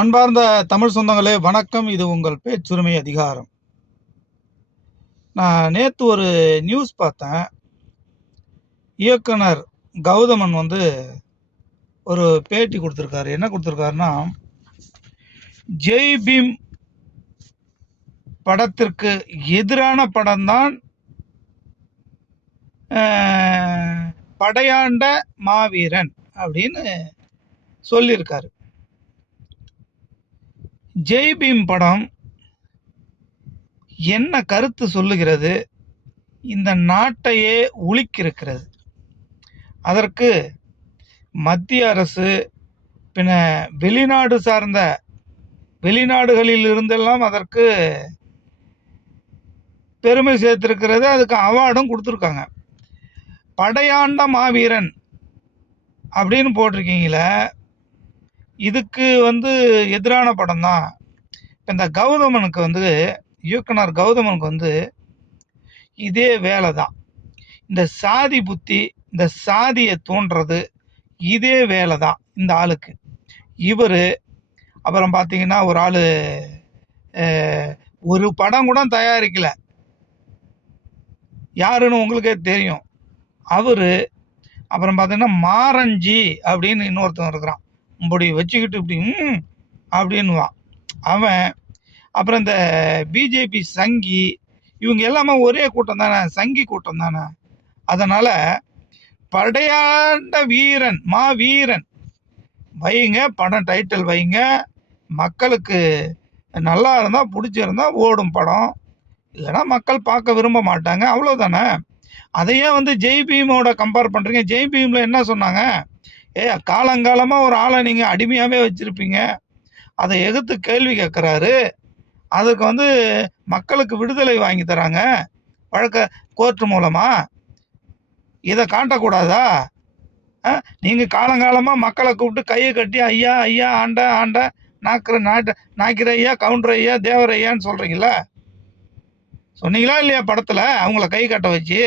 அன்பார்ந்த தமிழ் சொந்தங்களே வணக்கம். இது உங்கள் பேச்சுரிமை அதிகாரம். நான் நேற்று ஒரு நியூஸ் பார்த்தேன். இயக்குனர் கௌதமன் ஒரு பேட்டி கொடுத்துருக்காரு. என்ன கொடுத்துருக்காருன்னா, ஜெய் பீம் படத்திற்கு எதிரான படம்தான் படையாண்ட மாவீரன் அப்படின்னு சொல்லியிருக்காரு. ஜெய் பீம் படம் என்ன கருத்து சொல்லுகிறது? இந்த நாட்டையே உலுக்கியிருக்கிறது. அதற்கு மத்திய அரசு பின்ன வெளிநாடு சார்ந்த வெளிநாடுகளில் இருந்தெல்லாம் அதற்கு பெருமை சேர்த்திருக்கிறது. அதுக்கு அவார்டும் கொடுத்துருக்காங்க. படையாண்ட மாவீரன் அப்படின்னு போட்டிருக்கீங்களே, இதுக்கு எதிரான படம் தான். இந்த கௌதமனுக்கு இயக்குனர் கௌதமனுக்கு இதே வேலை தான். இந்த சாதி புத்தி, இந்த சாதியை தோன்றது இதே வேலை தான் இந்த ஆளுக்கு. இவர் அப்புறம் பார்த்தீங்கன்னா, ஒரு ஆள் ஒரு படம் கூட தயாரிக்கல, யாருன்னு உங்களுக்கே தெரியும். அவர் அப்புறம் பார்த்தீங்கன்னா மாரஞ்சி அப்படின்னு இன்னொருத்தன் இருக்கிறான். இப்படி வச்சுக்கிட்டு இப்படி அப்படின்னுவான் அவன். அப்புறம் இந்த பிஜேபி சங்கி, இவங்க எல்லாமே ஒரே கூட்டம் தானே, சங்கி கூட்டம் தானே. அதனால் படையாண்ட வீரன் மாவீரன் வைங்க, படம் டைட்டில் வைங்க. மக்களுக்கு நல்லா இருந்தால் பிடிச்சிருந்தா ஓடும் படம், இல்லைன்னா மக்கள் பார்க்க விரும்ப மாட்டாங்க, அவ்வளோதானே. அதையே ஜெய் பீமோட கம்பேர் பண்ணுறீங்க. ஜெய் பீமில் என்ன சொன்னாங்க? காலங்காலமாக ஒரு ஆளை நீங்கள் அடிமையாகவே வச்சுருப்பீங்க, அதை எதிர்த்து கேள்வி கேட்குறாரு, அதுக்கு மக்களுக்கு விடுதலை வாங்கி தராங்க வழக்க கோர்ட்டு மூலமாக. இதை காட்டக்கூடாதா? நீங்கள் காலங்காலமாக மக்களை கூப்பிட்டு கையை கட்டி ஐயா ஐயா ஆண்ட ஆண்ட நாக்கிற ஐயா, கவுண்டர் ஐயா, தேவர் ஐயான்னு சொல்கிறீங்களா? சொன்னீங்களா இல்லையா படத்தில் அவங்கள கை கட்ட வச்சு?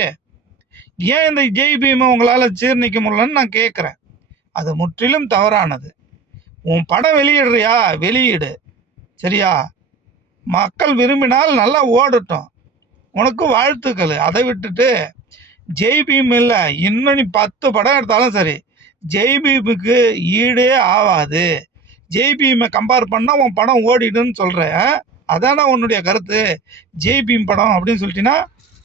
ஏன் இந்த ஜெய் பீமை உங்களால் ஜீர்ணிக்க முடியலன்னு நான் கேட்குறேன். அது முற்றிலும் தவறானது. உன் படம் வெளியிடுறியா, வெளியிடு, சரியா? மக்கள் விரும்பினால் நல்லா ஓடட்டும், உனக்கு வாழ்த்துக்கள். அதை விட்டுட்டு ஜெய் பீம் இல்லை, இன்னும் நீ 10 படம் எடுத்தாலும் சரி, ஜெய் பீமுக்கு ஈடே ஆகாது. ஜெய் பீமை கம்பேர் பண்ணால் உன் படம் ஓடிடுன்னு சொல்கிற, அதானே உன்னுடைய கருத்து? ஜெய் பீம் படம் அப்படின்னு சொல்லிட்டீங்கன்னா